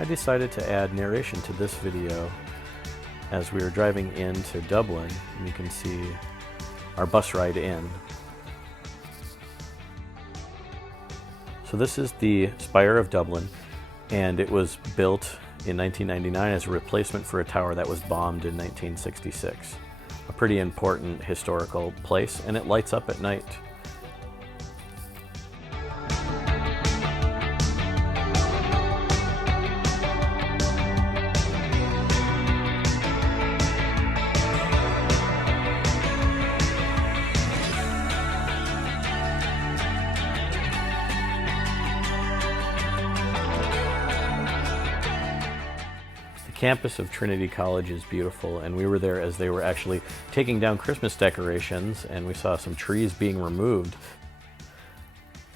I decided to add narration to this video as we were driving into Dublin, and you can see our bus ride in. So this is the Spire of Dublin, and it was built in 1999 as a replacement for a tower that was bombed in 1966. A pretty important historical place, and it lights up at night. The campus of Trinity College is beautiful, and we were there as they were actually taking down Christmas decorations, and we saw some trees being removed.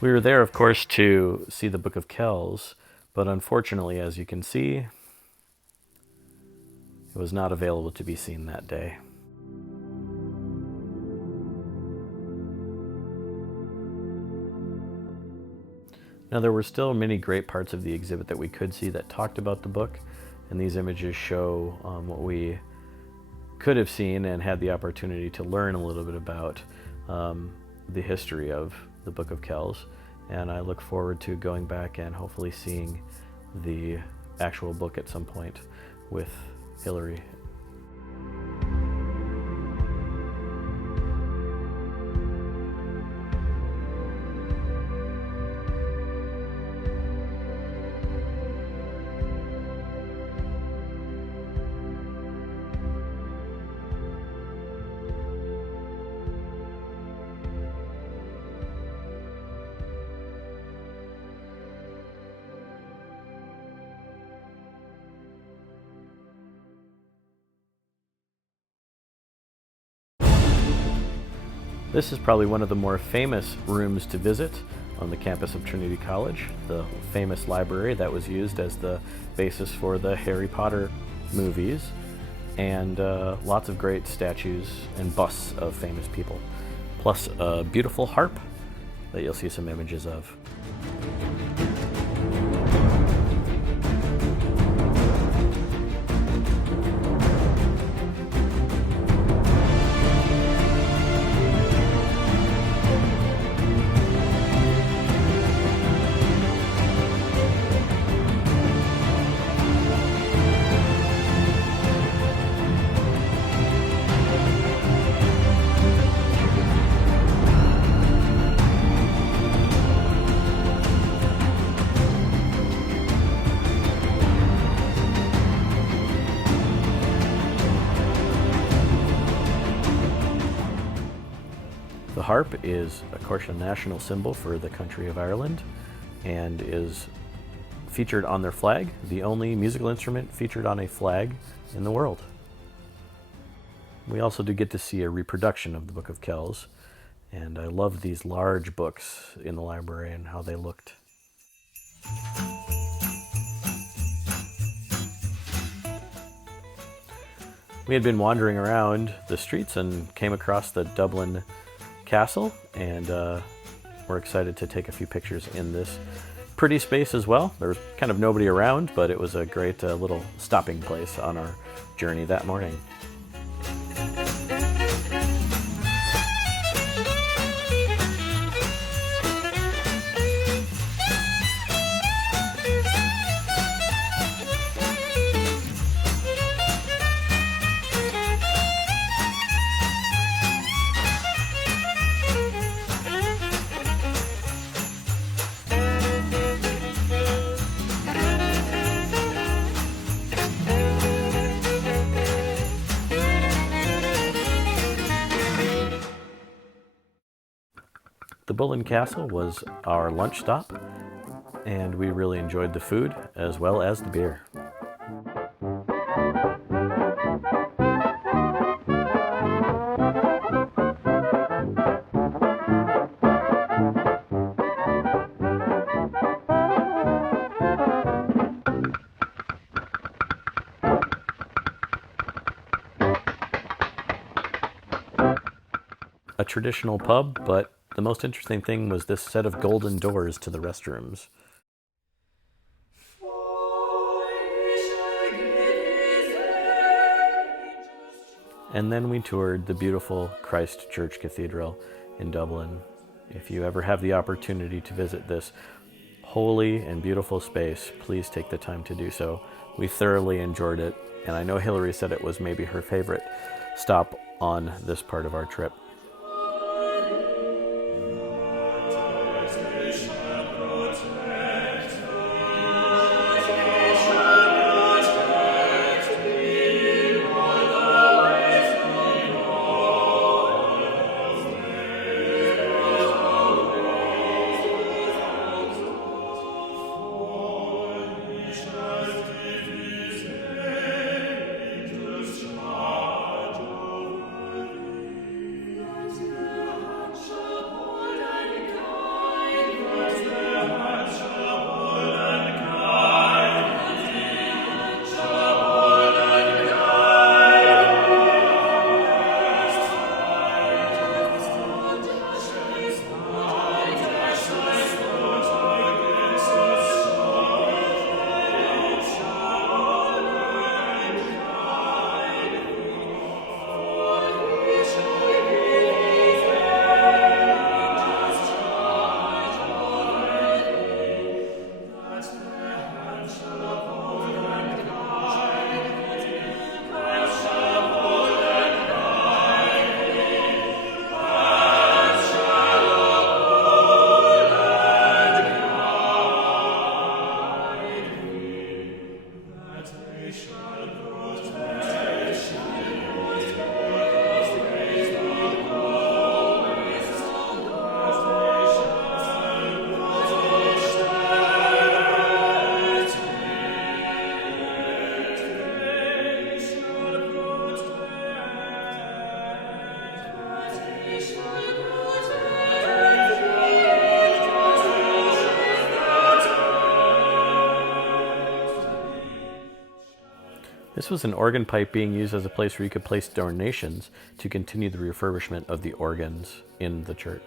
We were there, of course, to see the Book of Kells, but unfortunately, as you can see, it was not available to be seen that day. Now, there were still many great parts of the exhibit that we could see that talked about the book, and these images show what we could have seen and had the opportunity to learn a little bit about the history of the Book of Kells. And I look forward to going back and hopefully seeing the actual book at some point with Hillary. This is probably one of the more famous rooms to visit on the campus of Trinity College, the famous library that was used as the basis for the Harry Potter movies, and lots of great statues and busts of famous people, plus a beautiful harp that you'll see some images of. The harp is, of course, a national symbol for the country of Ireland and is featured on their flag, the only musical instrument featured on a flag in the world. We also do get to see a reproduction of the Book of Kells, and I love these large books in the library and how they looked. We had been wandering around the streets and came across the Dublin Castle, and we're excited to take a few pictures in this pretty space as well. There was kind of nobody around, but it was a great little stopping place on our journey that morning. The Dublin Castle was our lunch stop, and we really enjoyed the food as well as the beer. A traditional pub, but the most interesting thing was this set of golden doors to the restrooms. And then we toured the beautiful Christ Church Cathedral in Dublin. If you ever have the opportunity to visit this holy and beautiful space, please take the time to do so. We thoroughly enjoyed it, and I know Hillary said it was maybe her favorite stop on this part of our trip. This was an organ pipe being used as a place where you could place donations to continue the refurbishment of the organs in the church.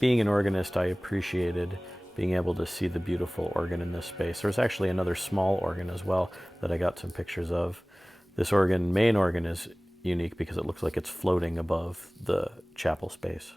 Being an organist, I appreciated being able to see the beautiful organ in this space. There's actually another small organ as well that I got some pictures of. This organ, main organ, is unique because it looks like it's floating above the chapel space.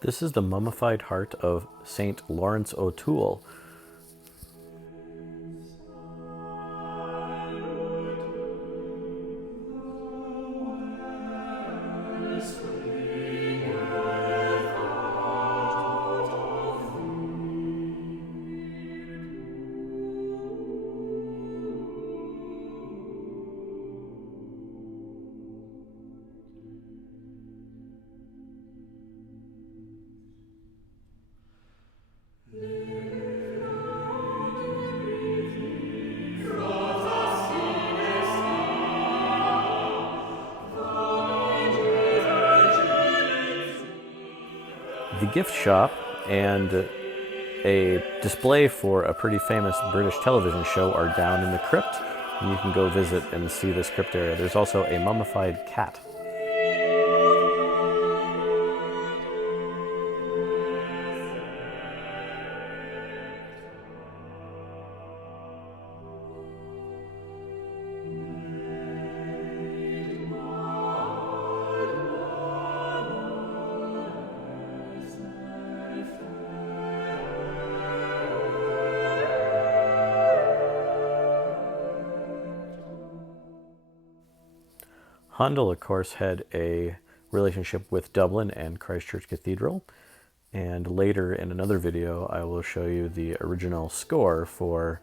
This is the mummified heart of Saint Lawrence O'Toole. The gift shop and a display for a pretty famous British television show are down in the crypt, and you can go visit and see this crypt area. There's also a mummified cat. Handel, of course, had a relationship with Dublin and Christ Church Cathedral, and later in another video I will show you the original score for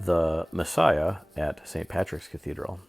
the Messiah at St. Patrick's Cathedral.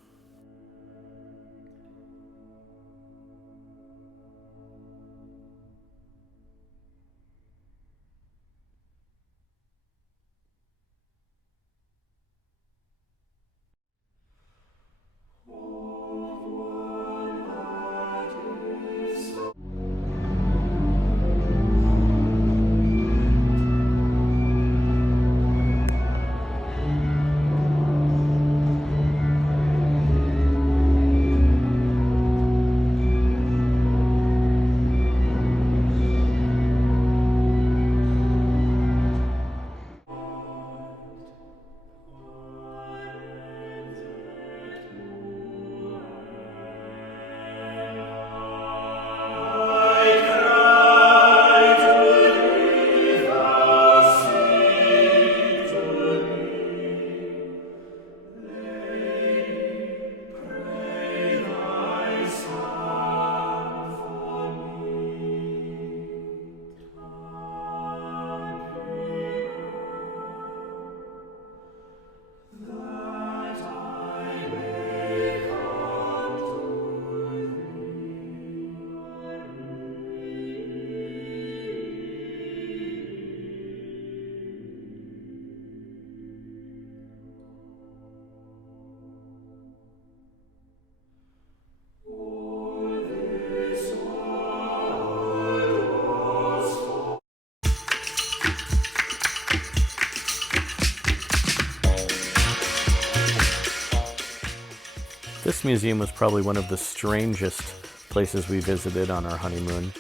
This museum was probably one of the strangest places we visited on our honeymoon.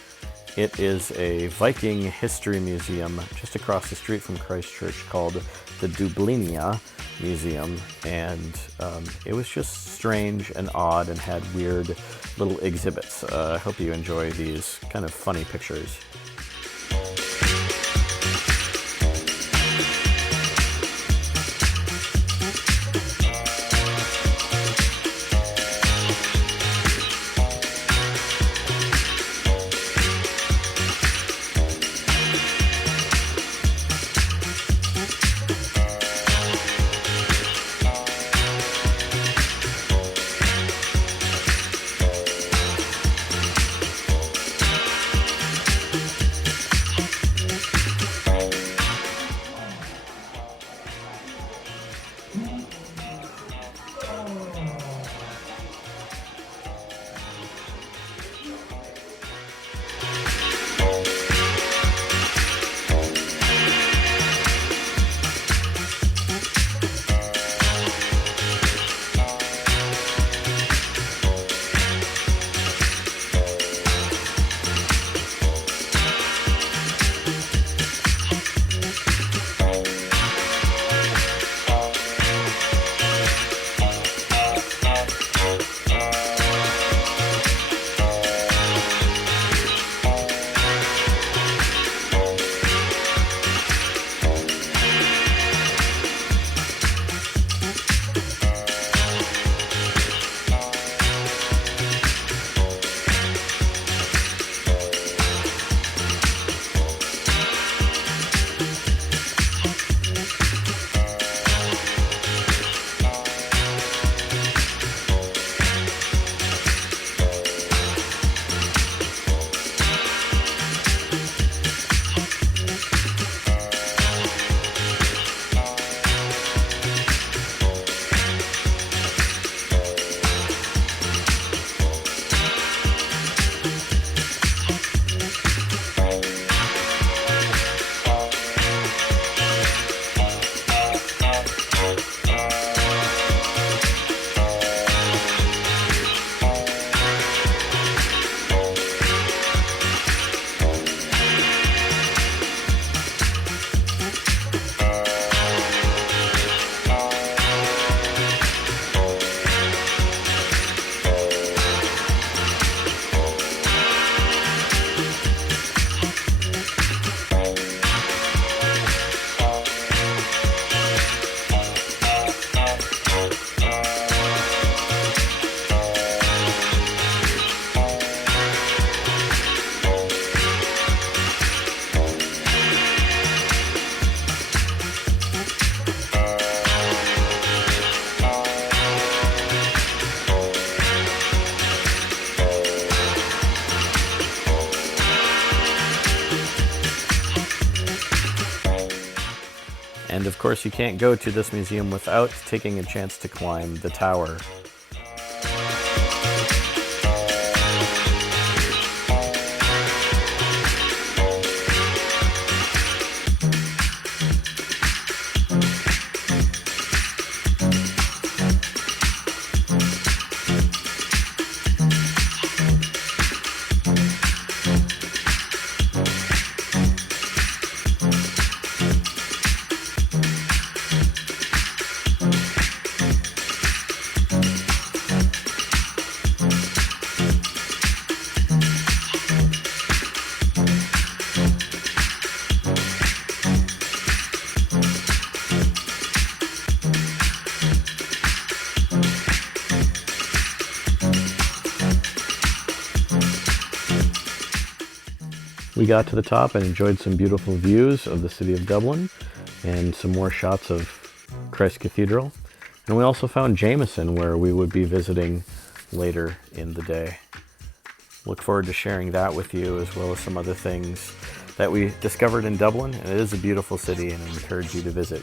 It is a Viking history museum just across the street from Christ Church called the Dublinia Museum, and it was just strange and odd and had weird little exhibits. I hope you enjoy these kind of funny pictures. And of course, you can't go to this museum without taking a chance to climb the tower. We got to the top and enjoyed some beautiful views of the city of Dublin and some more shots of Christ Cathedral. And we also found Jameson, where we would be visiting later in the day. Look forward to sharing that with you, as well as some other things that we discovered in Dublin. And it is a beautiful city, and I encourage you to visit.